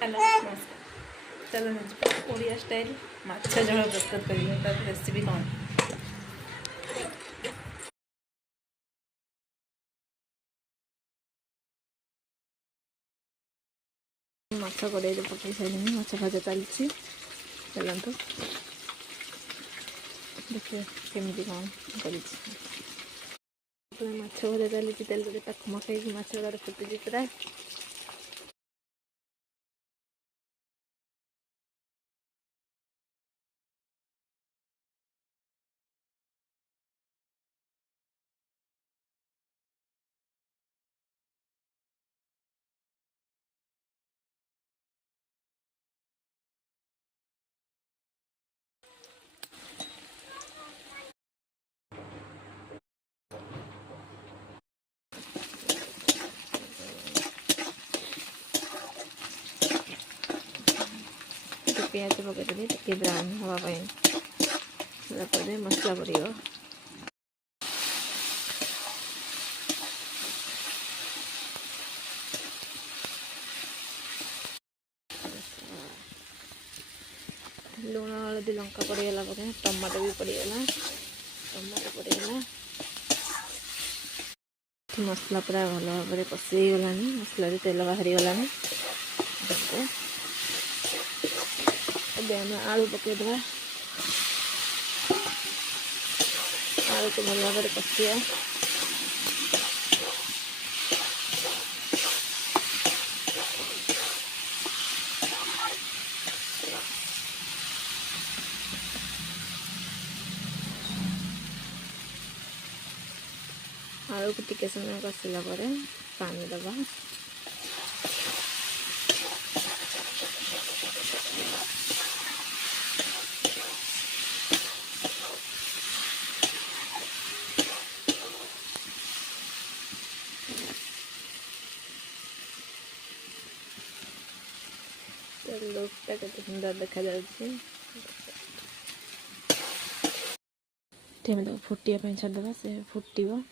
Hello नमस्कार। चलो Odia style माछ झोल प्रस्तुत करिए। तार रेसिपी कौन? माछ कड़े पकई सारे माछ भजा चलती चलतु देखिए केमी कौन कर माछ भजा चली तेल ताक मकई माछ गुड़ा फुटुची पूरा। पियाज पकईदेवी टे ब्राउन हाँवाई मसला पड़ो। लुण हलदी लंका पड़गला टमाटो भी पड़गला। टमाटो पड़गला मसला पूरा भल भाव कषी गला। मसला तेल बाहरी गला। आम आलू पकईदे आलू को भल भाव कषिया। आलू को टिके समय कषिला पानी दबा। लुकटा केते सुंदर देखा जाउछि। फुटिया छाड़देवा से फुटो।